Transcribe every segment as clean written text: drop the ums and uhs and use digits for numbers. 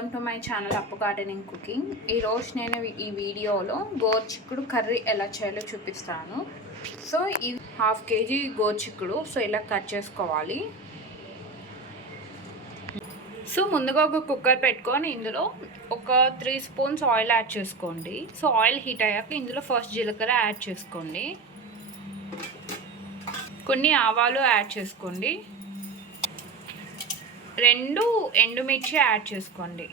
Welcome to my channel అప్పు gardening cooking. ఈరోజు నేను ఈ వీడియోలో గోరుచిక్కుడు కర్రీ ఎలా చేయాలో చూపిస్తాను. సో ఇది 1/2 kg గోరుచిక్కుడు. సో ఇలా కట్ చేసుకోవాలి. సో ముందుగా ఒక కుక్కర్ పెట్టుకొని ఇందులో ఒక 3 స్పూన్స్ ఆయిల్ యాడ్ చేసుకోండి. సో ఆయిల్ హీట్ అయ్యాక ఇందులో ఫస్ట్ జీలకర్ర యాడ్ చేసుకోండి, కొన్ని ఆవాలు యాడ్ చేసుకోండి, 2 ఎండుమిర్చి యాడ్ చేసుకోండి.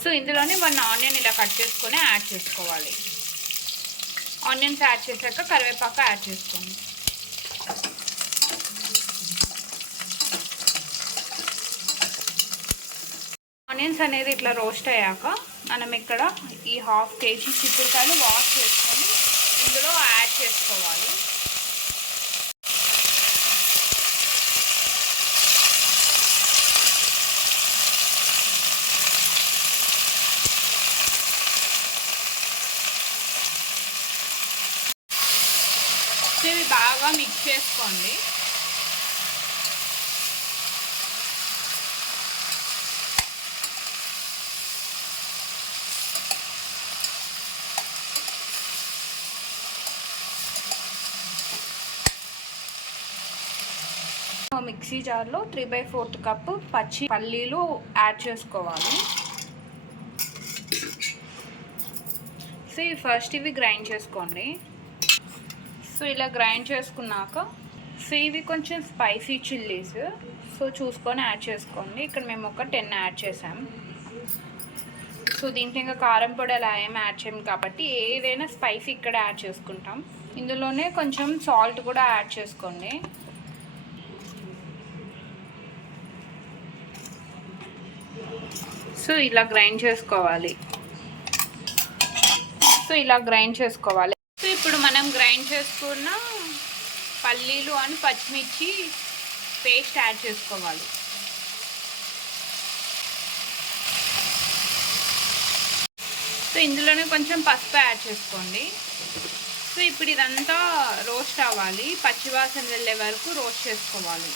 సో ఇందులోనే 1 ఆనియన్ ఇలా కట్ చేసుకొని యాడ్ చేసుకోవాలి. ఆనియన్స్ యాడ్ చేశాక కరివేపాకు యాడ్ చేసుకోండి. ఆనియన్స్ అనేది ఇట్లా రోస్ట్ అయ్యాక మనం ఇక్కడ ఈ 1/2 kg చిక్కుడుకాయలు వాష్ చేసుకొని ఇందులో యాడ్ చేసుకోవాలి. ఇవి బాగా మిక్స్ చేసుకోండి. మిక్సీ జార్లో 3/4 కప్పు పచ్చి పల్లీలు యాడ్ చేసుకోవాలి. సో ఫస్ట్ ఇవి గ్రైండ్ చేసుకోండి. సో ఇలా గ్రైండ్ చేసుకున్నాక సో ఇవి కొంచెం స్పైసీ చిల్లీస్, సో చూసుకొని యాడ్ చేసుకోండి. ఇక్కడ మేము ఒక 10 యాడ్ చేసాం. సో దీంట్లో ఇంకా కారం పొడి అలా ఏం యాడ్ చేయం కాబట్టి ఏదైనా స్పైసీ ఇక్కడ యాడ్ చేసుకుంటాం. ఇందులోనే కొంచెం సాల్ట్ కూడా యాడ్ చేసుకోండి. సో ఇలా గ్రైండ్ చేసుకోవాలి. సో ఇప్పుడు మనం గ్రైండ్ చేసుకున్న పల్లీలు అండ్ పచ్చిమిర్చి పేస్ట్ యాడ్ చేసుకోవాలి. సో ఇందులోనే కొంచెం పసుపు యాడ్ చేసుకోండి. సో ఇప్పుడు ఇదంతా రోస్ట్ అవ్వాలి, పచ్చివాసన వెళ్ళే వరకు రోస్ట్ చేసుకోవాలి.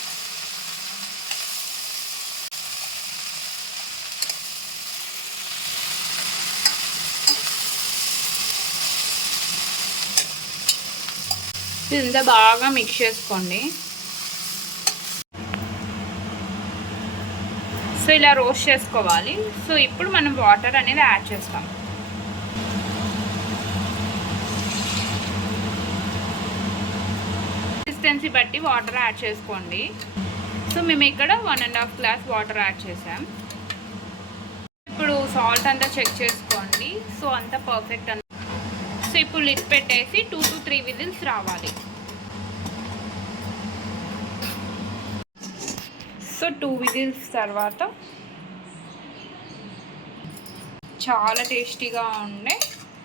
ఇదంతా బాగా మిక్స్ చేసుకోండి. సో ఇలా రోస్ట్ చేసుకోవాలి. సో ఇప్పుడు మనం వాటర్ అనేది యాడ్ చేస్తాం. కన్సిస్టెన్సీ బట్టి వాటర్ యాడ్ చేసుకోండి. సో మేము ఇక్కడ 1.5 గ్లాస్ వాటర్ యాడ్ చేసాం. ఇప్పుడు సాల్ట్ అంతా చెక్ చేసుకోండి. సో అంతా పర్ఫెక్ట్. సో ఇప్పుడు లిడ్ పెట్టేసి 2 to 3 విజిల్స్ రావాలి. సో 2 విజిల్స్ తర్వాత చాలా టేస్టీగా ఉండే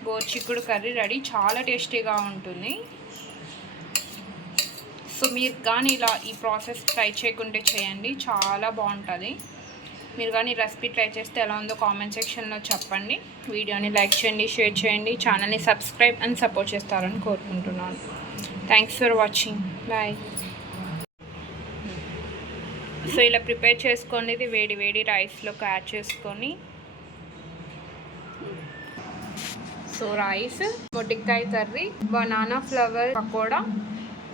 గోరుచిక్కుడు కర్రీ రెడీ. చాలా టేస్టీగా ఉంటుంది. సో మీరు కానీ ఇలా ఈ ప్రాసెస్ ట్రై చేయకుంటే చేయండి, చాలా బాగుంటుంది. మీరు కానీ రెసిపీ ట్రై చేస్తే ఎలా ఉందో కామెంట్ సెక్షన్లో చెప్పండి. వీడియోని లైక్ చేయండి, షేర్ చేయండి, ఛానల్ని సబ్స్క్రైబ్ అండ్ సపోర్ట్ చేస్తారని కోరుకుంటున్నాను. Thanks for watching. Bye. So ఇలా ప్రిపేర్ చేసుకోండి. ఇది వేడి వేడి రైస్లోకి యాడ్ చేసుకొని, సో రైస్, మొటిక్కాయ కర్రీ, బనానా ఫ్లవర్ పకోడా,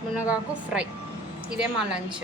మునగాకు ఫ్రై. ఇదే మా లంచ్.